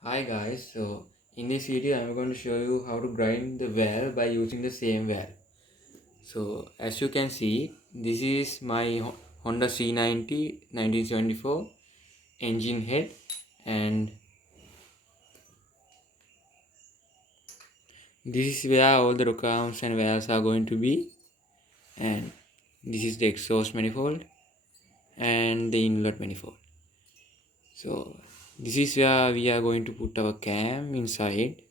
Hi guys, so in this video I'm going to show you how to grind the valve by using the same valve. So as you can see, this is my Honda C90 1974 engine head, and this is where all the rocker arms and valves are going to be, and this is the exhaust manifold and the inlet manifold. So this is where we are going to put our cam inside,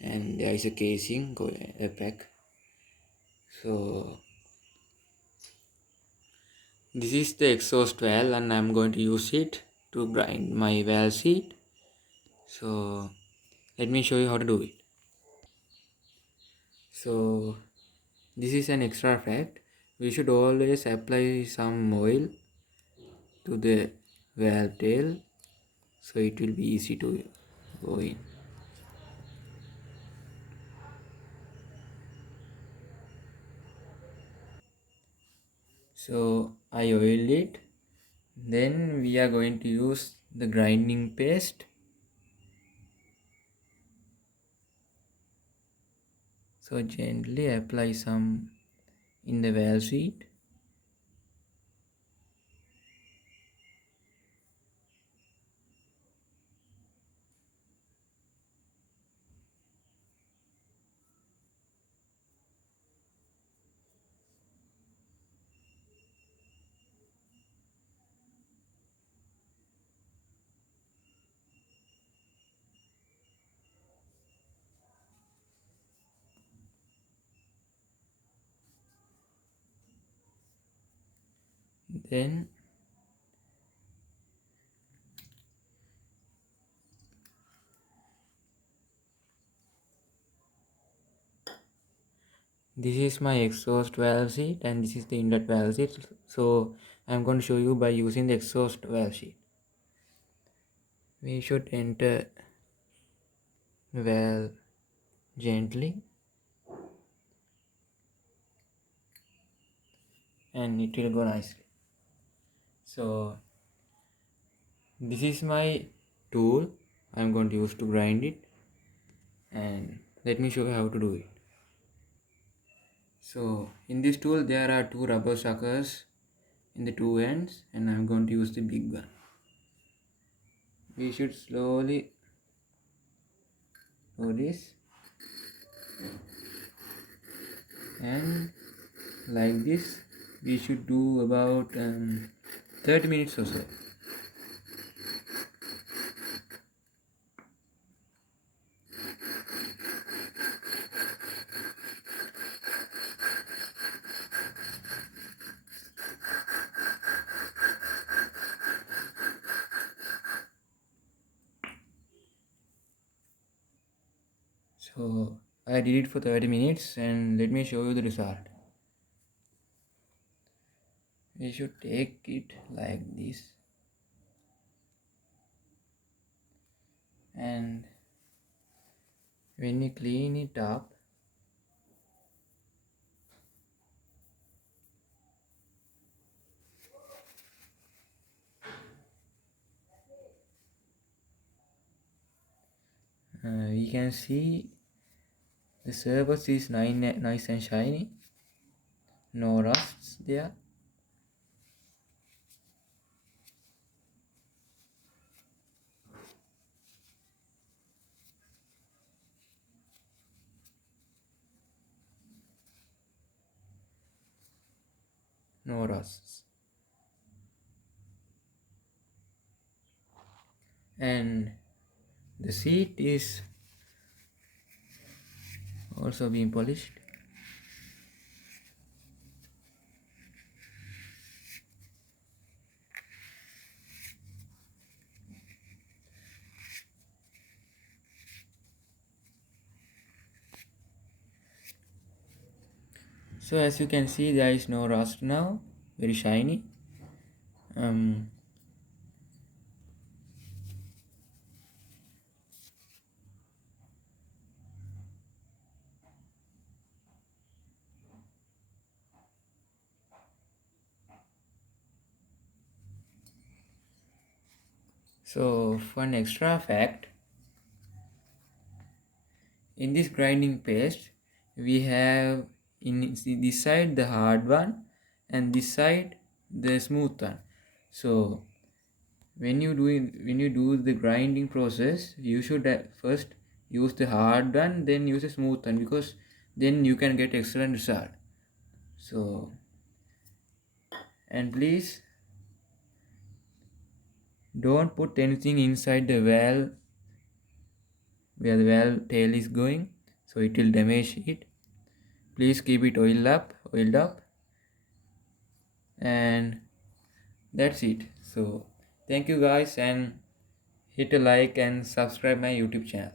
and there is a casing going back. So this is the exhaust valve and I'm going to use it to grind my valve seat. So let me show you how to do it. So this is an extra fact. We should always apply some oil to the valve tail so it will be easy to go in. So I oiled it. Then we are going to use the grinding paste. So gently apply some in the valve seat. Then this is my exhaust valve seat and this is the inlet valve seat. So I'm going to show you by using the exhaust valve seat. We should enter valve gently and it will go nicely. So this is my tool I'm going to use to grind it, and let me show you how to do it. So in this tool there are two rubber suckers in the two ends and I'm going to use the big one. We should slowly do this, and like this we should do about 30 minutes or so. So I did it for 30 minutes and let me show you the result. We should take it like this, and when we clean it up, we can see the surface is nice and shiny, no rusts there. No rusts. And the seat is also being polished. So as you can see, there is no rust now, very shiny. um, so for an extra fact, in this grinding paste we have in this side the hard one and this side the smooth one. So when you do the grinding process, you should first use the hard one, then use a smooth one, because then you can get excellent result. So, and please don't put anything inside the valve where the valve tail is going, so it will damage it. Please keep it oiled up, and that's it. So thank you guys, and hit a like and subscribe my YouTube channel.